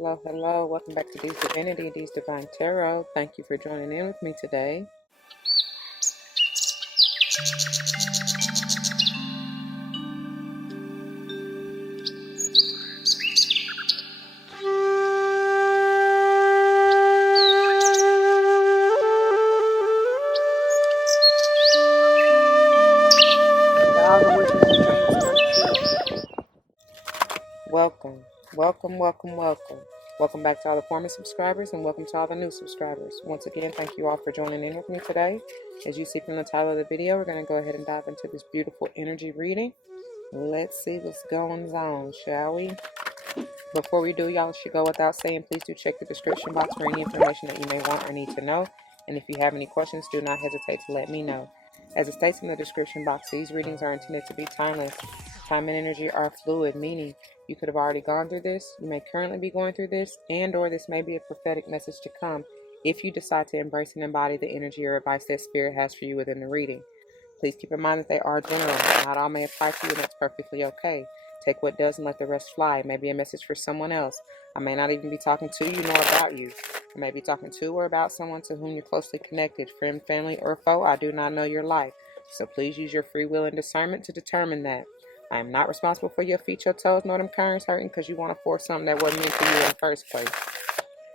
hello, hello. Welcome back to D's Divinity, D's Divine Tarot. Thank you for joining in with me today. All the wishes and dreams come true. Welcome, welcome, welcome, welcome. Welcome back to all the former subscribers and welcome to all the new subscribers. Once again, thank you all for joining in with me today. As you see from the title of the video, we're going to go ahead and dive into this beautiful energy reading. Let's see what's going on, shall we? Before we do, y'all should go without saying, please do check the description box for any information that you may want or need to know. And if you have any questions, do not hesitate to let me know. As it states in the description box, these readings are intended to be timeless. Time and energy are fluid, meaning you could have already gone through this, you may currently be going through this, and or this may be a prophetic message to come if you decide to embrace and embody the energy or advice that Spirit has for you within the reading. Please keep in mind that they are general. Not all may apply to you, and that's perfectly okay. Take what does and let the rest fly. It may be a message for someone else. I may not even be talking to you nor about you. I may be talking to or about someone to whom you're closely connected, friend, family, or foe. I do not know your life. So please use your free will and discernment to determine that. I am not responsible for your feet, your toes, nor them currents hurting because you want to force something that wasn't meant for you in the first place.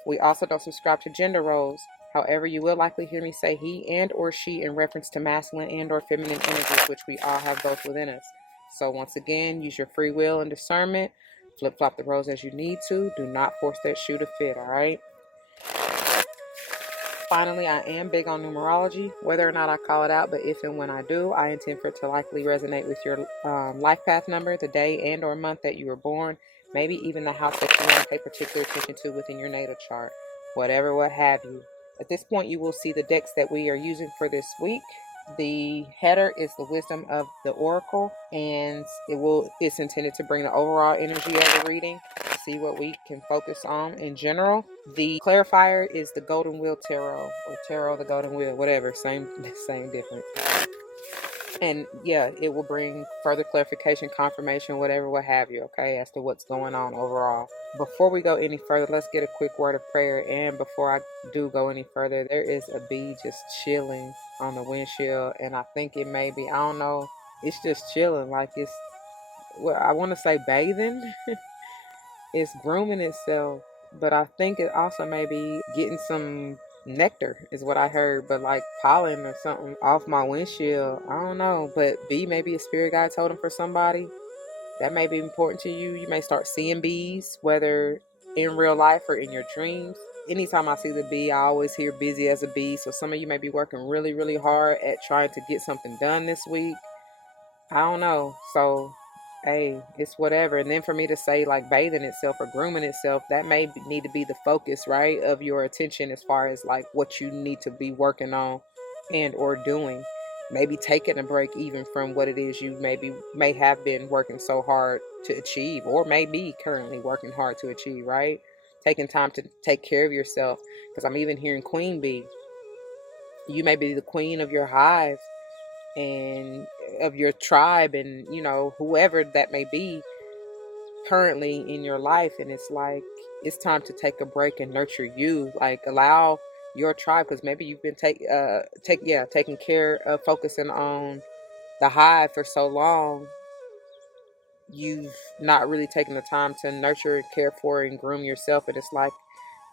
We also don't subscribe to gender roles. However, you will likely hear me say he and or she in reference to masculine and or feminine energies, which we all have both within us. So once again, use your free will and discernment. Flip-flop the roles as you need to. Do not force that shoe to fit, all right? Finally, I am big on numerology, whether or not I call it out, but if and when I do, I intend for it to likely resonate with your life path number, the day and or month that you were born, maybe even the house that you want to pay particular attention to within your natal chart, whatever, what have you. At this point, you will see the decks that we are using for this week. The header is the wisdom of the oracle, and it's intended to bring the overall energy of the reading, see what we can focus on in general. The clarifier is the golden wheel tarot, or tarot the golden wheel, whatever, same difference. And yeah, it will bring further clarification, confirmation, whatever, what have you, okay, as to what's going on overall. Before we go any further, let's get a quick word of prayer. And before I do go any further, there is a bee just chilling on the windshield, and I think it may be, I don't know, it's just chilling, like it's, well, I want to say bathing. It's grooming itself, but I think it also may be getting some nectar is what I heard, but like pollen or something off my windshield. I don't know, but bee may be a spirit guide told him for somebody. That may be important to you. You may start seeing bees, whether in real life or in your dreams. Anytime I see the bee, I always hear busy as a bee. So some of you may be working really, really hard at trying to get something done this week. I don't know. So, hey, it's whatever. And then for me to say like bathing itself or grooming itself, that may need to be the focus, right, of your attention as far as like what you need to be working on and or doing. Maybe taking a break even from what it is you may have been working so hard to achieve, or may be currently working hard to achieve, right? Taking time to take care of yourself. Because I'm even hearing queen bee. You may be the queen of your hive and of your tribe, and you know, whoever that may be currently in your life, and it's like it's time to take a break and nurture you, like allow your tribe, because maybe you've been taking care of focusing on the hive for so long, you've not really taken the time to nurture, care for, and groom yourself, and it's like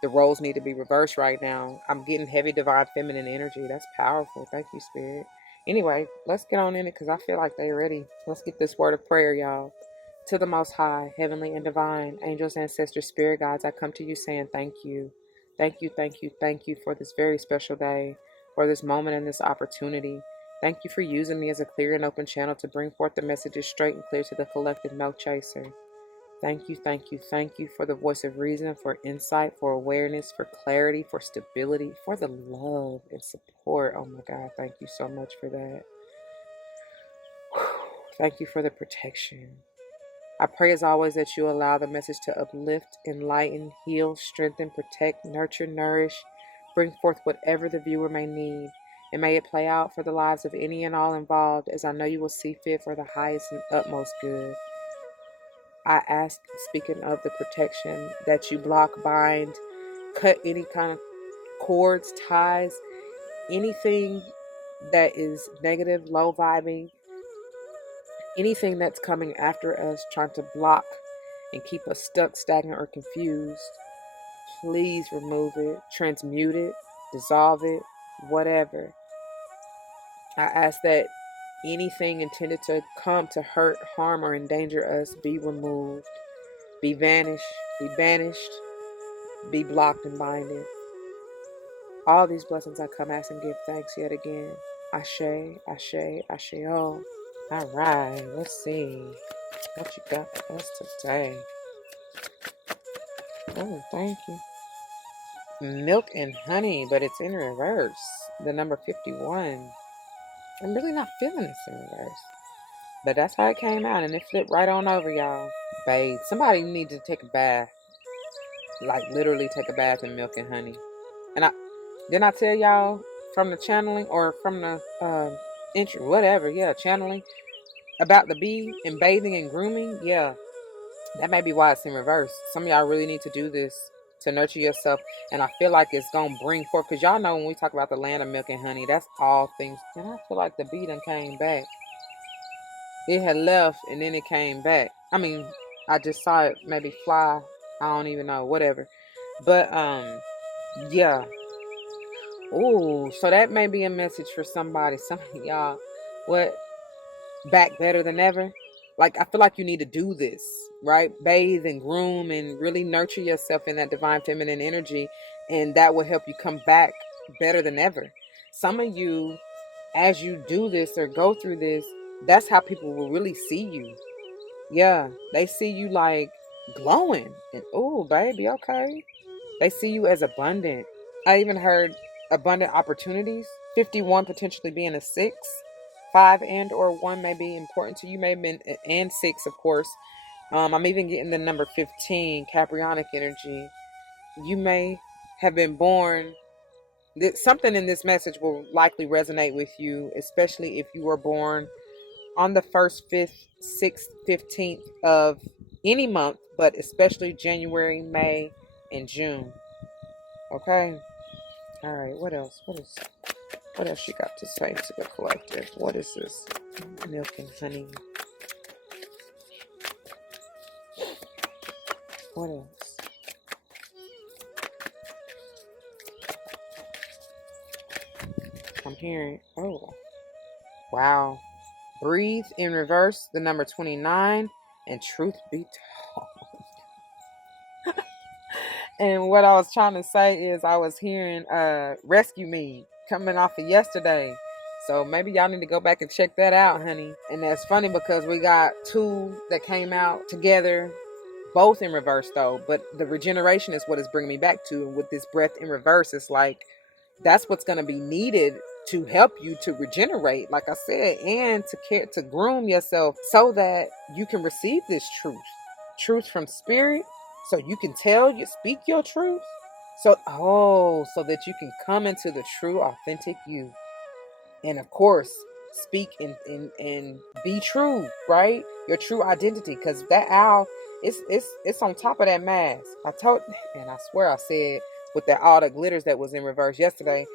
the roles need to be reversed right now. I'm getting heavy divine feminine energy. That's powerful. Thank you, Spirit. Anyway, let's get on in it because I feel like they're ready. Let's get this word of prayer, y'all. To the Most High, heavenly and divine, angels, ancestors, spirit guides, I come to you saying thank you. Thank you, thank you, thank you for this very special day, for this moment and this opportunity. Thank you for using me as a clear and open channel to bring forth the messages straight and clear to the collective milk chaser. Thank you, thank you, thank you for the voice of reason, for insight, for awareness, for clarity, for stability, for the love and support. Oh my God, thank you so much for that. Thank you for the protection. I pray as always that you allow the message to uplift, enlighten, heal, strengthen, protect, nurture, nourish, bring forth whatever the viewer may need. And may it play out for the lives of any and all involved, as I know you will see fit for the highest and utmost good. I ask, speaking of the protection, that you block, bind, cut any kind of cords, ties, anything that is negative, low vibing, anything that's coming after us, trying to block and keep us stuck, stagnant, or confused. Please remove it, transmute it, dissolve it, whatever. I ask that anything intended to come to hurt, harm, or endanger us be removed, be vanished, be banished, be blocked and binded. All these blessings I come ask and give thanks yet again. Ashe, Ashe, Asheo. All right, let's see what you got for us today. Oh, thank you. Milk and honey, but it's in reverse. The number 51. I'm really not feeling this in reverse. But that's how it came out, and it flipped right on over, y'all. Bathe. Somebody needs to take a bath. Like, literally take a bath in milk and honey. And didn't I tell y'all from the channeling or from the intro, whatever, yeah, channeling about the bee and bathing and grooming? Yeah, that may be why it's in reverse. Some of y'all really need to do this to nurture yourself. And I feel like it's going to bring forth, because y'all know when we talk about the land of milk and honey, that's all things. And I feel like the bee done came back. It had left and then it came back. I mean, I just saw it maybe fly. I don't even know, whatever. But yeah. Ooh, so that may be a message for somebody. Some of y'all, what, back better than ever? Like, I feel like you need to do this, right? Bathe and groom and really nurture yourself in that divine feminine energy, and that will help you come back better than ever. Some of you, as you do this or go through this, that's how people will really see you. Yeah, they see you like glowing and, oh, baby, okay. They see you as abundant. I even heard abundant opportunities. 51 potentially being a 6. 5 and or 1 may be important to you. May have been, and 6, of course. I'm even getting the number 15, Caprionic energy. You may have been born. Something in this message will likely resonate with you, especially if you were born on the 1st, 5th, 6th, 15th of any month, but especially January, May, and June. Okay. All right. What else? What else you got to say to the collective? What is this? Milk and honey. What else? I'm hearing. Oh, wow. Breathe in reverse. The number 29, and truth be told. And what I was trying to say is I was hearing Rescue Me coming off of yesterday. So maybe y'all need to go back and check that out, honey. And that's funny because we got 2 that came out together, both in reverse though. But the regeneration is what it's bringing me back to. And with this breath in reverse, it's like that's what's going to be needed to help you to regenerate, like I said, and to groom yourself so that you can receive this truth from spirit, so you can speak your truth, so that you can come into the true, authentic you, and of course speak and be true, right? Your true identity, because that owl, it's on top of that mask. And I swear I said with that all the glitters that was in reverse yesterday,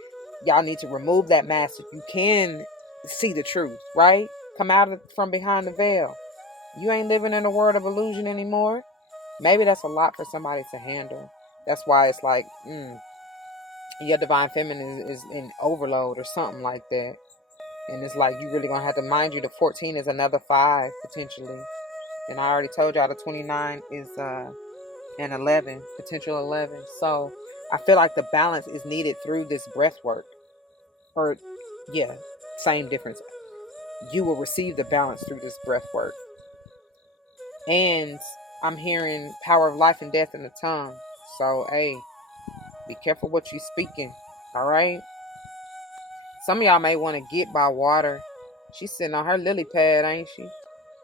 y'all need to remove that mask so you can see the truth, right? Come out from behind the veil. You ain't living in a world of illusion anymore. Maybe that's a lot for somebody to handle. That's why it's like, your divine feminine is in overload or something like that. And it's like you really gonna have to mind you, the 14 is another 5 potentially. And I already told y'all the 29 is an 11, potential 11. So I feel like the balance is needed through this breath work. Or yeah, same difference. You will receive the balance through this breath work. And I'm hearing power of life and death in the tongue. So hey, be careful what you speaking. All right. Some of y'all may want to get by water. She's sitting on her lily pad, ain't she?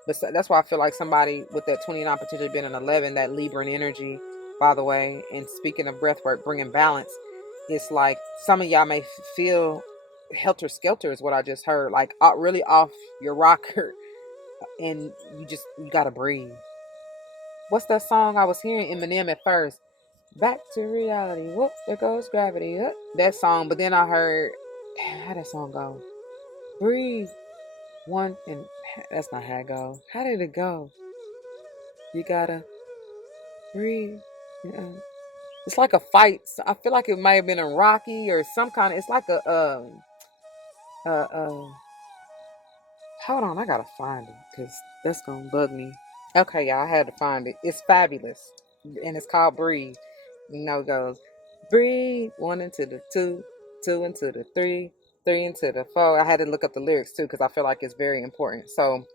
But that's why I feel like somebody with that 29 potentially being an 11, that Libran energy, by the way. And speaking of breath work, bringing balance, it's like some of y'all may feel helter skelter is what I just heard, like really off your rocker, and you gotta breathe. what's that song I was hearing Eminem at first? Back to reality. Whoop, there goes gravity. That song. But then I heard, damn, how that song go? Breathe. One and that's not how it go. How did it go? You gotta breathe. Yeah. It's like a fight. I feel like it might have been a Rocky or some kind of. It's like a Hold on, I gotta find it because that's gonna bug me. Okay, y'all, I had to find it. It's fabulous, and it's called Breathe. It goes breathe, one into the two, two into the three, three into the four. I had to look up the lyrics too because I feel like it's very important. So,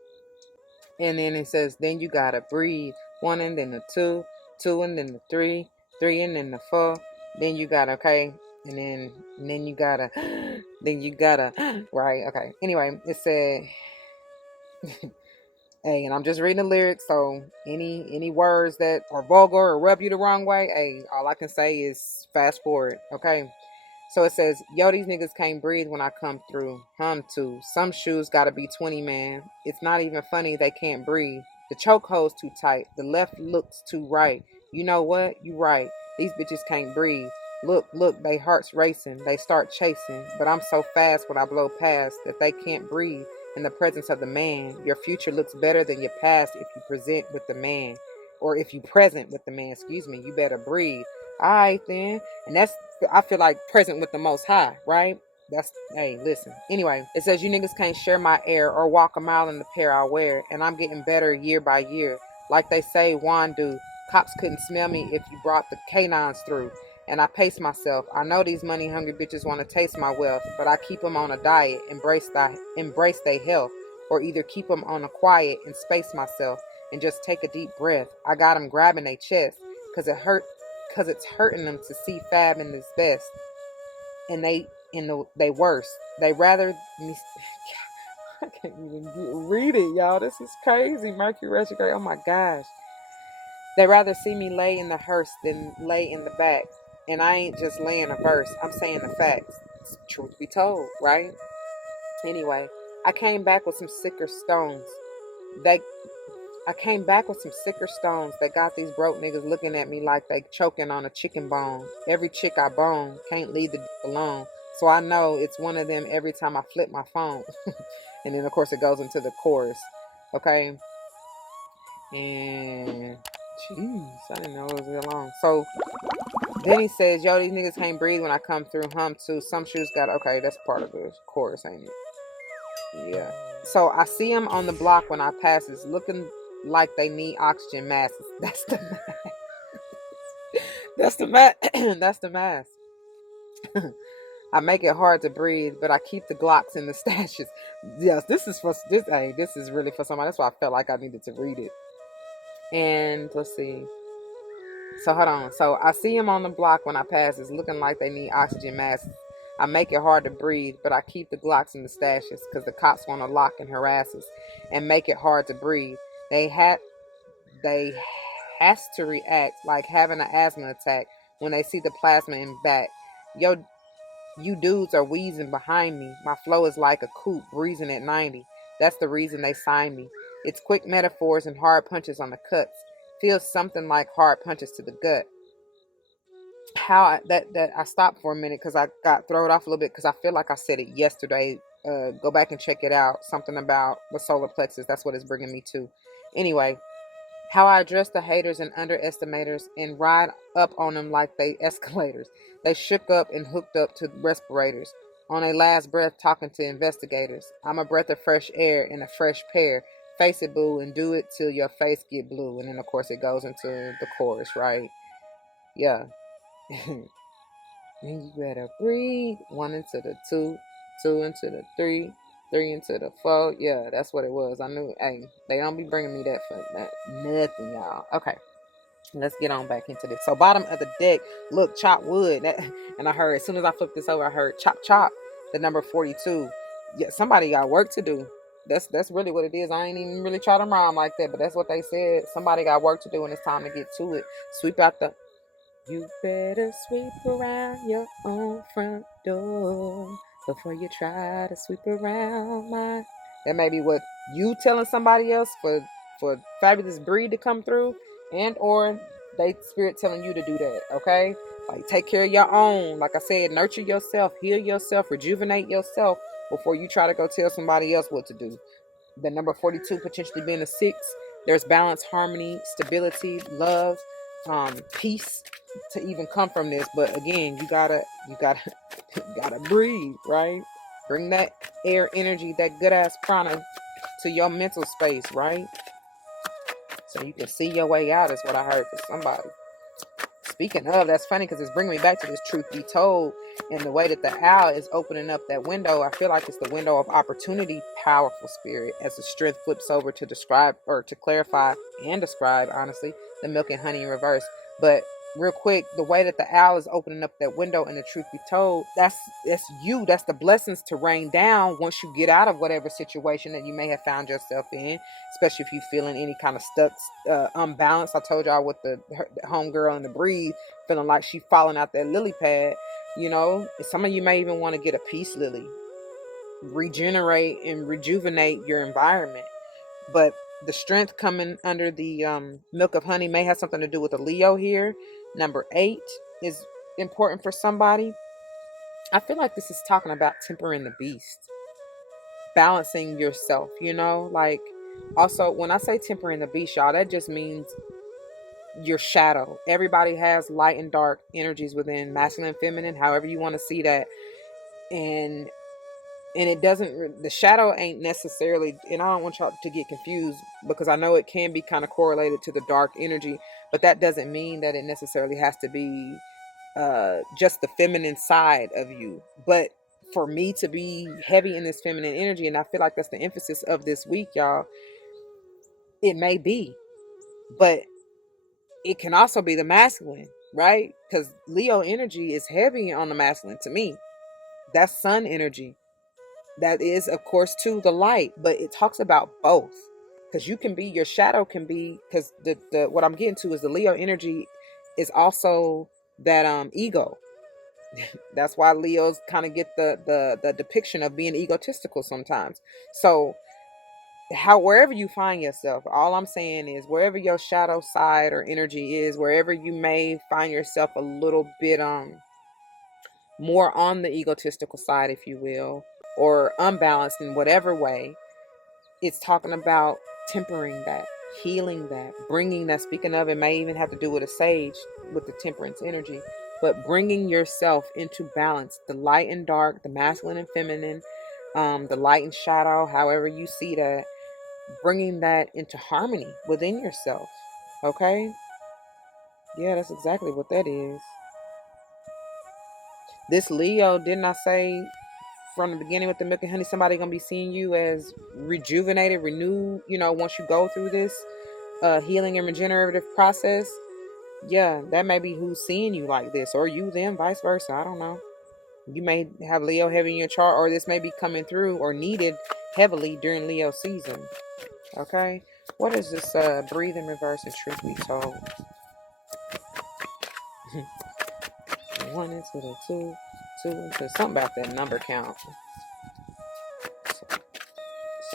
and then it says, then you gotta breathe, one and then the two, two and then the three, three and then the four. Then you gotta and then you gotta, then you gotta, right? Okay. Anyway, it said. Hey, and I'm just reading the lyrics, so any words that are vulgar or rub you the wrong way, hey, all I can say is fast forward, okay? So it says, yo, these niggas can't breathe when I come through. Too. Some shoes gotta be 20, man. It's not even funny they can't breathe. The chokehold's too tight. The left looks too right. You know what? You right. These bitches can't breathe. Look, they hearts racing. They start chasing. But I'm so fast when I blow past that they can't breathe in the presence of the man. Your future looks better than your past if you present with the man. Or if you present with the man, excuse me, you better breathe. All right, then. And that's I feel like present with the Most High, right? That's, hey, listen. Anyway, it says you niggas can't share my air or walk a mile in the pair I wear, and I'm getting better year by year. Like they say, Juan do. Cops couldn't smell me if you brought the canines through. And I pace myself. I know these money hungry bitches want to taste my wealth, but I keep them on a diet, embrace their health, or either keep them on a quiet and space myself and just take a deep breath. I got them grabbing their chest because it's hurting them to see Fab in his best, and they worst. They rather me. I can't even read it, y'all. This is crazy. Mercury retrograde. Oh my gosh. They rather see me lay in the hearse than lay in the back, and I ain't just laying a verse. I'm saying the facts. Truth be told, right? Anyway, I came back with some sicker stones. They I came back with some sicker stones that got these broke niggas looking at me like they choking on a chicken bone. Every chick I bone can't leave the dick alone. So I know it's one of them every time I flip my phone. And then, of course, it goes into the chorus. Okay? And, jeez, I didn't know it was real long. So then he says, yo, these niggas can't breathe when I come through. Too. Some shoes got, okay, that's part of the chorus, ain't it? Yeah. So I see them on the block when I passes, looking like they need oxygen masks. That's the mask. That's the mask. That's the mask. I make it hard to breathe, but I keep the Glocks in the stashes. Yes, this is for this. Hey, this is really for somebody. That's why I felt like I needed to read it. And let's see. So hold on. So I see him on the block when I pass. It's looking like they need oxygen masks. I make it hard to breathe, but I keep the Glocks in the stashes because the cops want to lock and harass us and make it hard to breathe. They has to react like having an asthma attack when they see the plasma in back. Yo, you dudes are wheezing behind me. My flow is like a coupe breezing at 90. That's the reason they signed me. It's quick metaphors and hard punches on the cuts. Feels something like hard punches to the gut. That I stopped for a minute because I got thrown off a little bit because I feel like I said it yesterday. Go back and check it out. Something about the solar plexus. That's what it's bringing me to. Anyway, how I address the haters and underestimators and ride up on them like they escalators. They shook up and hooked up to respirators. On a last breath talking to investigators. I'm a breath of fresh air in a fresh pair. Face it, boo, and do it till your face get blue. And then, of course, it goes into the chorus, right? Yeah. And you better breathe. One into the two, two into the three, three into the four. Yeah, that's what it was. I knew. Hey, they don't be bringing me that for that nothing, y'all. Okay, let's get on back into this. So bottom of the deck, look, chop wood. And I heard as soon as I flipped this over, I heard chop chop. The number 42. Yeah, somebody got work to do. That's really what it is. I ain't even really try to rhyme like that, but that's what they said. Somebody got work to do, and it's time to get to it. Sweep out the You better sweep around your own front door before you try to sweep around mine. That may be what you telling somebody else for Fabulous Breed to come through. and or they spirit telling you to do that, okay? Like, take care of your own. Like I said, nurture yourself, heal yourself, rejuvenate yourself before you try to go tell somebody else what to do. The number 42 potentially being a 6. There's balance, harmony, stability, love, peace to even come from this. But again, you gotta you gotta breathe, right? Bring that air energy, that good ass prana to your mental space, right? So you can see your way out is what I heard for somebody. Speaking of, that's funny because it's bringing me back to this truth be told, and the way that the owl is opening up that window. I feel like it's the window of opportunity, powerful spirit, as the strength flips over to describe or to clarify and describe, honestly, the milk and honey in reverse. But real quick, the way that the owl is opening up that window and the truth be told, that's you. That's the blessings to rain down once you get out of whatever situation that you may have found yourself in, especially if you're feeling any kind of stuck, unbalanced. I told y'all with the homegirl in the breeze, feeling like she falling out that lily pad. You know, some of you may even want to get a peace lily, regenerate and rejuvenate your environment. But the strength coming under the milk of honey may have something to do with the Leo here. Number 8 is important for somebody. I feel like this is talking about tempering the beast, balancing yourself, you know, like, also when I say tempering the beast, y'all, that just means your shadow. Everybody has light and dark energies within, masculine and feminine, however you want to see that. And it doesn't, the shadow ain't necessarily, and I don't want y'all to get confused because I know it can be kind of correlated to the dark energy, but that doesn't mean that it necessarily has to be just the feminine side of you. But for me to be heavy in this feminine energy, and I feel like that's the emphasis of this week, y'all, it may be, but it can also be the masculine, right? Because Leo energy is heavy on the masculine to me. That's sun energy. That is, of course, too, the light, but it talks about both. Because you can be, your shadow can be, because the what I'm getting to is the Leo energy is also that ego. That's why Leos kind of get the depiction of being egotistical sometimes. So how, wherever you find yourself, all I'm saying is wherever your shadow side or energy is, wherever you may find yourself a little bit more on the egotistical side, if you will, or unbalanced in whatever way, it's talking about tempering that, healing that, bringing that. Speaking of, it may even have to do with a sage with the temperance energy, but bringing yourself into balance, the light and dark, the masculine and feminine, the light and shadow, however you see that, bringing that into harmony within yourself. Okay? Yeah, that's exactly what that is. This Leo, didn't I say from the beginning with the milk and honey, somebody gonna be seeing you as rejuvenated, renewed, you know, once you go through this healing and regenerative process? Yeah, that may be who's seeing you like this, or you them, vice versa. I don't know. You may have Leo heavy in your chart, or this may be coming through or needed heavily during Leo season. Okay, what is this breathe in reverse and truth be told? One into the two, two into something about that number count.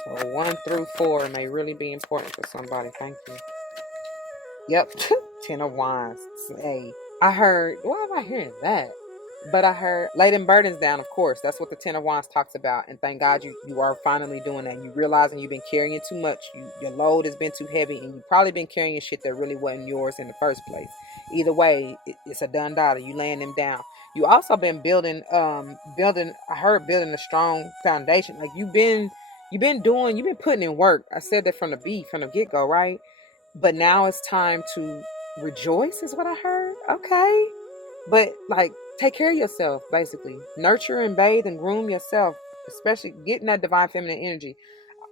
So 1 through 4 may really be important for somebody. Thank you. Yep, 10 of Wands. Hey, I heard. Why am I hearing that? But I heard laying burdens down. Of course, that's what the 10 of Wands talks about. And thank God you are finally doing that. You realizing you've been carrying too much. Your load has been too heavy, and you've probably been carrying shit that really wasn't yours in the first place. Either way, it's a done dollar. You laying them down. You also been building. I heard building a strong foundation. Like you've been putting in work. I said that from the get go, right? But now it's time to rejoice, is what I heard. Okay. But like, take care of yourself, basically. Nurture and bathe and groom yourself, especially getting that divine feminine energy.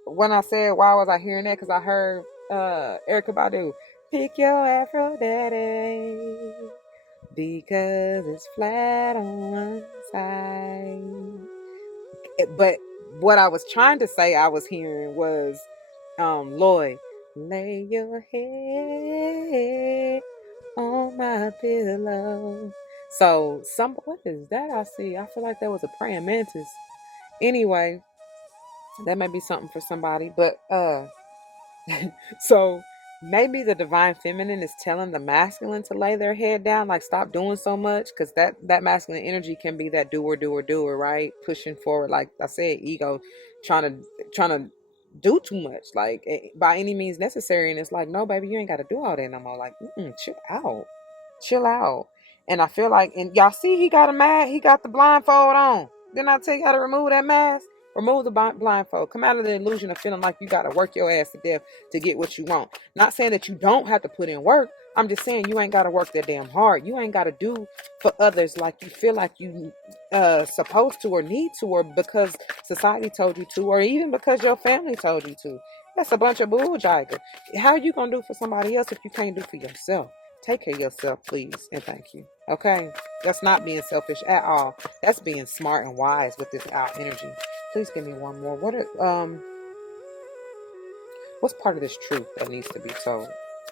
When I said, why was I hearing that? Because I heard Erica Badu, pick your Afro daddy, because it's flat on one side. But what I was trying to say, I was hearing was, Lloyd, lay your head on my pillow. So what is that I see? I feel like that was a praying mantis. Anyway, that may be something for somebody. But so maybe the divine feminine is telling the masculine to lay their head down, like stop doing so much, because that masculine energy can be that doer, right? Pushing forward, like I said, ego, trying to do too much, like by any means necessary. And it's like, no, baby, you ain't got to do all that no more. Like, chill out, chill out. And I feel like, and y'all see, he got he got the blindfold on. Didn't I tell you how to remove that mask? Remove the blindfold. Come out of the illusion of feeling like you got to work your ass to death to get what you want. Not saying that you don't have to put in work. I'm just saying you ain't got to work that damn hard. You ain't got to do for others like you feel like you supposed to or need to, or because society told you to, or even because your family told you to. That's a bunch of bull jiggers. How you going to do for somebody else if you can't do for yourself? Take care of yourself, please, and thank you. Okay? That's not being selfish at all. That's being smart and wise with this out energy. Please give me one more. What's part of this truth that needs to be told?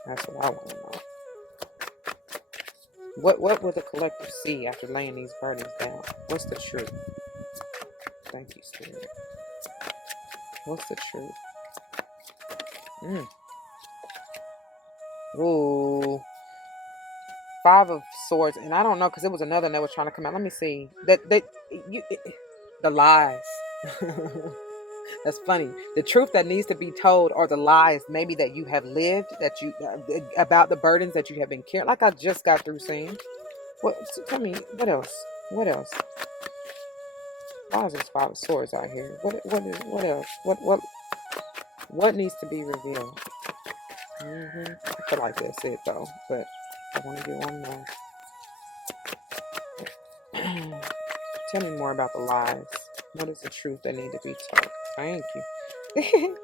That's what I want to know. What will the collective see after laying these burdens down? What's the truth? Thank you, Spirit. What's the truth? Ooh. Five of Swords, and I don't know because it was another that was trying to come out. Let me see. The lies. That's funny. The truth that needs to be told are the lies, maybe that you have lived, that you about the burdens that you have been carrying. Like I just got through saying. What? Tell me what else? What else? Why is this Five of Swords out here? What else? What needs to be revealed? I feel like that's it though, but I want to get one more. Tell me more about the lies. What is the truth that need to be told? Thank you.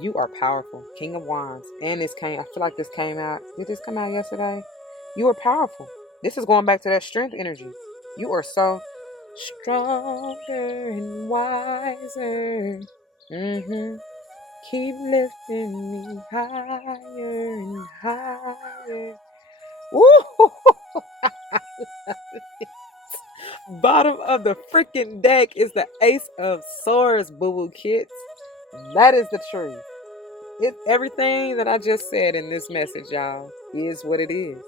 You are powerful. King of Wands. And this came, I feel like this came out. Did this come out yesterday? You are powerful. This is going back to that strength energy. You are so stronger and wiser. Keep lifting me higher and higher. Woo! Bottom of the freaking deck is the Ace of Swords, boo-boo kids. That is the truth. Everything that I just said in this message, y'all, is what it is.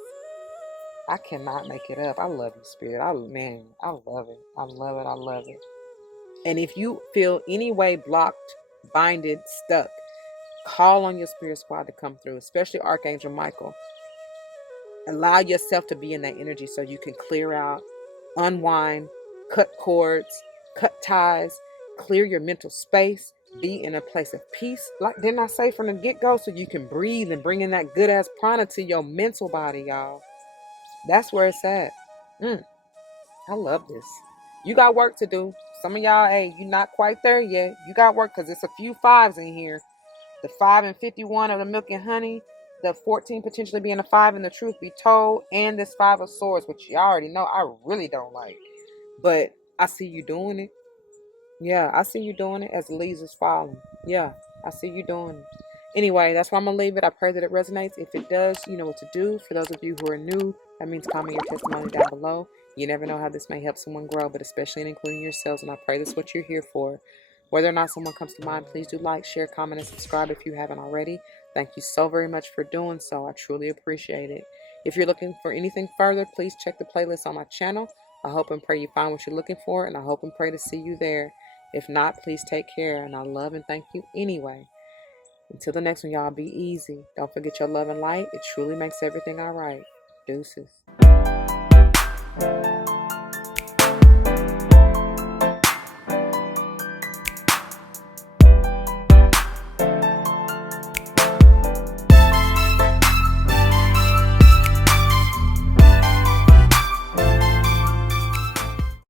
I cannot make it up. I love you, Spirit. I love it. I love it. I love it. And if you feel any way blocked, binded, stuck, call on your spirit squad to come through, especially Archangel Michael. Allow yourself to be in that energy so you can clear out, unwind, cut cords, cut ties, clear your mental space, be in a place of peace. Like didn't I say from the get-go, so you can breathe and bring in that good ass prana to your mental body, y'all. That's where it's at. I love this. You got work to do. Some of y'all, hey, you're not quite there yet. You got work because it's a few fives in here. The 5 and 51 of the milk and honey, the 14 potentially being a 5 and the truth be told, and this 5 of swords, which you already know I really don't like. But I see you doing it. Yeah, I see you doing it as the leaves is falling. Yeah, I see you doing it. Anyway, that's why I'm going to leave it. I pray that it resonates. If it does, you know what to do. For those of you who are new, that means comment your testimony down below. You never know how this may help someone grow, but especially in including yourselves. And I pray that's what you're here for. Whether or not someone comes to mind, please do like, share, comment, and subscribe if you haven't already. Thank you so very much for doing so. I truly appreciate it. If you're looking for anything further, please check the playlist on my channel. I hope and pray you find what you're looking for, and I hope and pray to see you there. If not, please take care, and I love and thank you anyway. Until the next one, y'all, be easy. Don't forget your love and light. It truly makes everything all right. Deuces.